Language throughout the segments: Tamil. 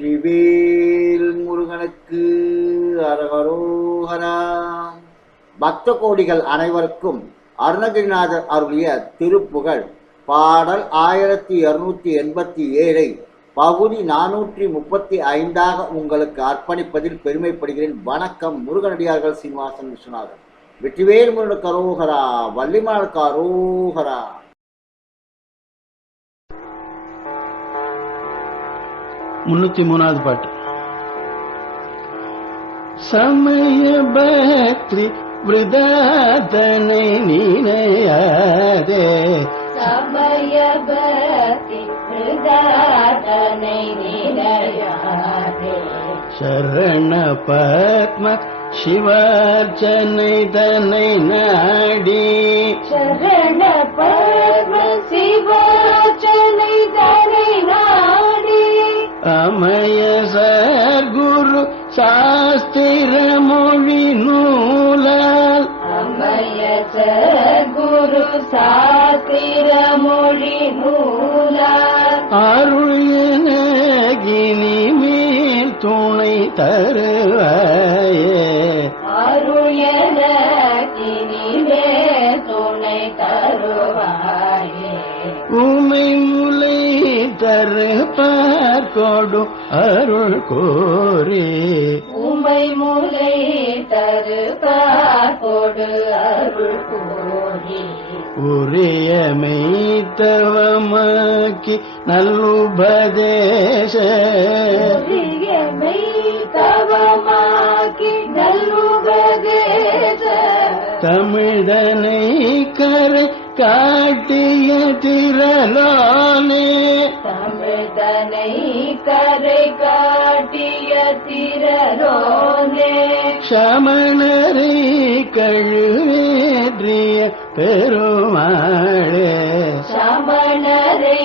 ஸ்ரீவேல் முருகனுக்கு அரகரோகரா பக்த கோடிகள் அனைவருக்கும் அருணகிரிநாதர் அருளிய திருப்புகழ். பாடல் ஆயிரத்தி இருநூத்தி எண்பத்தி ஏழை. பகுதி நானூற்றி முப்பத்தி ஐந்தாக உங்களுக்கு அர்ப்பணிப்பதில் பெருமைப்படுகிறேன். வணக்கம் முருகனடியார்கள் சீனிவாசன் விஸ்வநாதன். வெற்றிவேல் முருகனுக்கு அரோகரா வள்ளிமலனுக்கு அரோகரா. முன்னூத்தி மூணாவது பாட்டு. சமய பக்தி விரதாதனை நீனையாதே சமய பக்தி பிரதாதனை நிலையாதே சரண பத்ம சிவார்ச்சனை தன்னை நாடி. சரண பரம சிவாச்சனை சாஸ்திர மொழி நூலால் குரு சாத்திர மொழி நூலார் அருள் எனகினி மேல் துணை தருவாயே. அருள் எனக்கினிலே துணை தருவாயே. உமை முலை தரு பார்க்கொடு அருள் கோரே உமை முலை தரு கொடு அருள் கோரி உரிய மெய்த்தவமாக்கி நல்லுபதேச. தமிழனை கரை காட்டிய திரளானே. கரை காட்டிய திரரோனே சமணரை கழுவேற்றிய பெருமாளே. சமணரை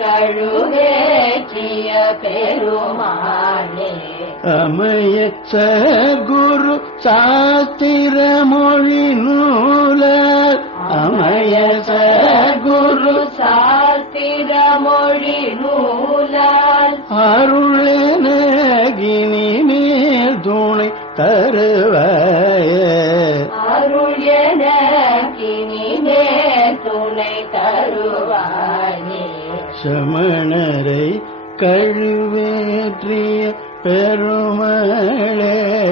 கழுவேற்றிய பெருமாளே. அமய சகுரு சாஸ்திர மொழி நூலார். அமய சகுரு சாத்திர மொழி நூலால் அருளனகினி மேல் துணை தருவாய. அருள் எனக்கினிமே துணை தருவாயே. சமணரை கழுவேற்றிய பெருமளே.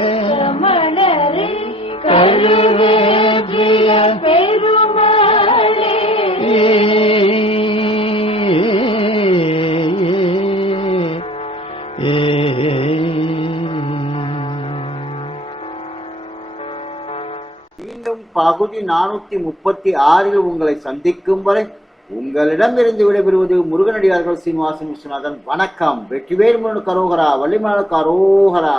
மீண்டும் பகுதி நானூத்தி முப்பத்தி ஆறில் உங்களை சந்திக்கும் வரை உங்களிடமிருந்து விடைபெறுவது முருகனடியார்கள் சீனிவாசன் விஸ்வநாதன். வணக்கம். வெற்றிவேல் முருகன் கரோகரா வள்ளிமலர் கரோகரா.